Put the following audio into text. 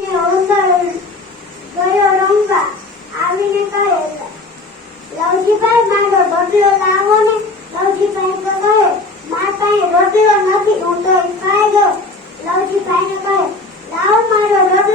આવીને હોંગર ગયો રમવા. આવીને કહે, લવજીભાઈ મારો રોટલો લાવો ને. લવજીભાઈ તો કહે, મારા પાસે રોટલો નથી, હું તો ખાઈ ગયો. લવજીભાઈને કહે, લાવો મારો રોટલો.